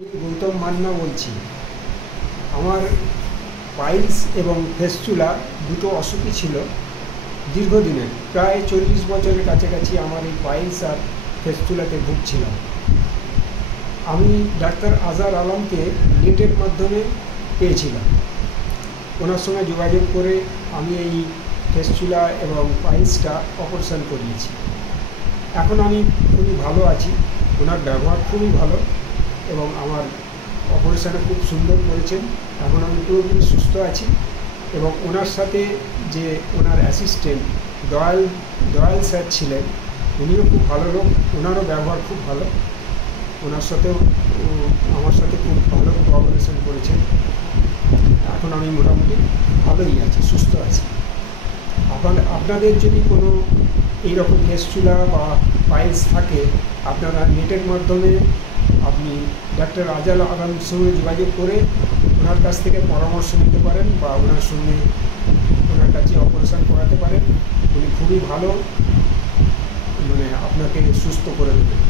গৌতম মান্না বলছি। আমার পাইলস এবং ফেস্টুলা দুটো অসুখই ছিল দীর্ঘদিনের, প্রায় 40 বছরের কাছাকাছি আমার এই পাইলস আর ফেস্টুলাতে ভুগছিলাম। আমি ডাক্তার আজহার আলমকে নেটের মাধ্যমে পেয়েছিলাম। ওনার সঙ্গে যোগাযোগ করে আমি এই ফেস্টুলা এবং পাইলসটা অপারেশন করিয়েছি। এখন আমি খুবই ভালো আছি, ওনার ব্যবহার খুবই ভালো এবং আমার অপারেশানে খুব সুন্দর করেছেন। এখন আমি পুরোপুরি সুস্থ আছি এবং ওনার সাথে যে ওনার অ্যাসিস্ট্যান্ট দয়াল স্যার ছিলেন, উনিও খুব ভালো লোক, ওনারও ব্যবহার খুব ভালো। ওনার সাথেও আমার সাথে খুব ভালো কোঅপারেশন করেছেন। এখন আমি মোটামুটি ভালোই আছি, সুস্থ আছি। আপনাদের যদি কোনো এইরকম ফেস্টুলা বা পাইলস থাকে, আপনারা নেটের মাধ্যমে আপনি ডাক্তার আজহার আলমের সঙ্গে যোগাযোগ করে ওনার কাছ থেকে পরামর্শ নিতে পারেন বা ওনার কাছে অপারেশন করাতে পারেন। উনি খুবই ভালো, আপনাকে সুস্থ করে দেবেন।